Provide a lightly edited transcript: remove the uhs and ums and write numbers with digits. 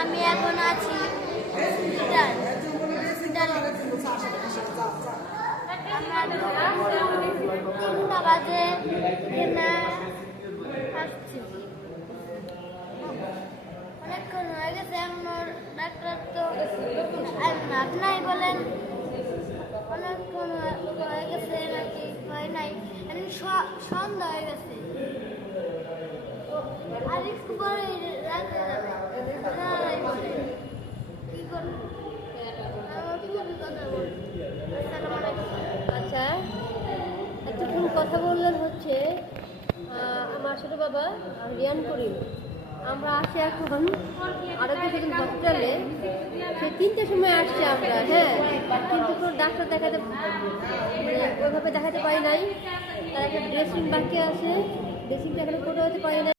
আমি এখন আছি তিনটা বাজে এখানে আসছি। অনেকক্ষণ হয়ে গেছে, এমন ডাক্তার তো নাই বলেন অনেকক্ষণ হয়ে গেছে নাকি হয় নাই, সন্ধ্যা হয়ে গেছে আর একটু পরে রাখতে যাবে। কি করবো আচ্ছা, এতক্ষণ কথা বললেন হচ্ছে আমার ছোট বাবা রিয়ান করিম। আমরা আসি এখন আরোগ্য সেতু হসপিটালে, সেই 3টের সময় আসছি আমরা। হ্যাঁ, কিন্তু কোনো ডাক্তার দেখাতে ওইভাবে দেখাতে পারি নাই। তার একটা ড্রেসিং বাকি আছে, ড্রেসিংটা এখানে করে হতে পারি নাই।